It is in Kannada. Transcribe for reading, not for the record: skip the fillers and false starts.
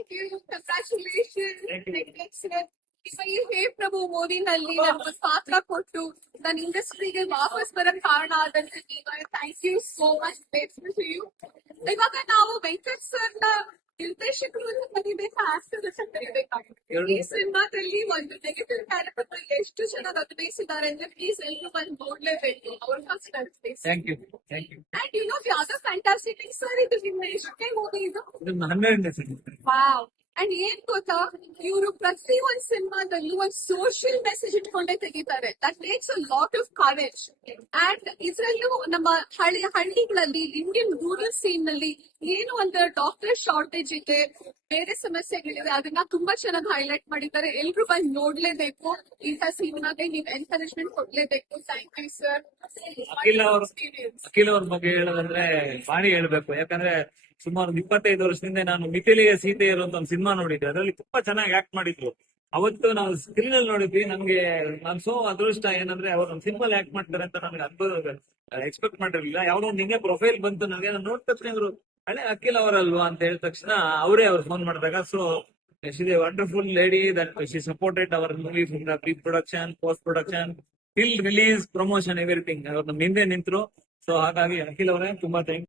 Thank you, congratulation. Thank you. Excellent. ಈಗ ಈ ಹೇ ಪ್ರಭು ಮೋದಿನಲ್ಲಿ ನಮ್ಗೆ ಪಾತ್ರ ಕೊಟ್ಟು ನನ್ನ ಇಂಡಸ್ಟ್ರಿಗೆ ವಾಪಸ್ ಬರಕ್ ಕಾರಣ ಆದಂತೆ thank you so much. Grateful to you. ಇವಾಗ ನಾವು ವೆಂಕಟ್ ಸರ್ ನ ನಿರ್ದೇಶಕರು ಅಂತ ಕರಿಬೇಕಾ, ಆಕ್ಟರ್ ಅಂತ ಕರಿಬೇಕಾಗುತ್ತೆ? ಈ ಸಿನಿಮಾದಲ್ಲಿ ಒಂದು ನೆಗೆಟಿವ್ ಕ್ಯಾರೆಕ್ಟರ್ ಎಷ್ಟು ಚೆನ್ನಾಗಿ ಅಭಿನಯಿಸಿದ್ದಾರೆ ಅಂದ್ರೆ ಪ್ಲೀಸ್ ಎಲ್ಲರೂ ಬಂದು ನೋಡ್ಲೇಬೇಕು. ಅವ್ರ first thank you. Thank you. And you know the other fantastic sir, ಇದು ನಿಮ್ಮ ಎಷ್ಟೇ ಮೂವಿ ಇದು? ಇದು 12ನೇ ಸಿನಿಮಾ. ವಾವ್. ಅಂಡ್ ಏನ್ ಗೊತ್ತಾ, ಇವರು ಪ್ರತಿ ಒಂದ್ ಸಿನಿಮಾದಲ್ಲೂ ಒಂದ್ ಸೋಷಿಯಲ್ ಮೆಸೇಜ್ ಇಟ್ಕೊಂಡೇ ತೆಗಿತಾರೆ. That takes a lot of courage. And ಇದ್ರಲ್ಲೂ ನಮ್ಮ ಹಳ್ಳಿಗಳಲ್ಲಿ ಇಂಡಿಯನ್ ರೂರಲ್ ಸೀನ್ ನಲ್ಲಿ ಏನು ಒಂದು ಡಾಕ್ಟರ್ ಶಾರ್ಟೇಜ್ ಇದೆ, ಬೇರೆ ಸಮಸ್ಯೆಗಳಿದೆ, ಅದನ್ನ ತುಂಬಾ ಚೆನ್ನಾಗಿ ಹೈಲೈಟ್ ಮಾಡಿದ್ದಾರೆ. ಎಲ್ರು ಬಂದು ನೋಡ್ಲೇಬೇಕು. ಇಂಥ ಸಿನಿಮಾಗೆ ನೀವು ಎನ್ಕರೇಜ್ಮೆಂಟ್ ಕೊಡ್ಲೇಬೇಕು. Thank you sir. ಅಖಿಲ್ ಅವ್ರ ಬಗ್ಗೆ ಹೇಳೋದಂದ್ರೆ ಮಾಡಿ ಹೇಳ್ಬೇಕು. ಯಾಕಂದ್ರೆ ಸುಮಾರು 25 ವರ್ಷದಿಂದ ನಾನು ಮಿಥಿಲಿಯ ಸೀತೆ ಇರುವಂತ ಒಂದು ಸಿನಿಮಾ ನೋಡಿದ್ದೆ. ಅದರಲ್ಲಿ ತುಂಬಾ ಚೆನ್ನಾಗಿ ಆಕ್ಟ್ ಮಾಡಿದ್ರು. ಅವತ್ತು ನಾವು ಸ್ಕ್ರೀನ್ ಅಲ್ಲಿ ನೋಡಿದ್ವಿ. ನಮ್ಗೆ ನಾನು ಸೋ ಅದೃಷ್ಟ ಏನಂದ್ರೆ ಅವ್ರು ಒಂದು ಸಿನಿಮಾ ಆಕ್ಟ್ ಮಾಡ್ತಾರೆ ಅಂತ ನಮ್ಗೆ ಅದ್ಭುತ ಎಕ್ಸ್ಪೆಕ್ಟ್ ಮಾಡಿರ್ಲಿಲ್ಲ. ಯಾವ್ದೋ ಒಂದು ಹಿಂಗೆ ಪ್ರೊಫೈಲ್ ಬಂತು ನನಗೆ. ನಾನು ನೋಡಿದ ತಕ್ಷಣ ಇವರು ಹಳೆ ಅಖಿಲ್ ಅವರಲ್ವಾ ಅಂತ ಹೇಳಿದ ತಕ್ಷಣ ಅವರೇ ಅವ್ರು ಫೋನ್ ಮಾಡಿದಾಗ, so she is a wonderful lady that she supported our movie from the pre production, post production, till release, promotion, everything ಅವ್ರು ನಮ್ಮ ಹಿಂದೆ ನಿಂತರು. ಸೊ ಹಾಗಾಗಿ ಅಖಿಲ್ ಅವರೇ ತುಂಬಾ ಥ್ಯಾಂಕ್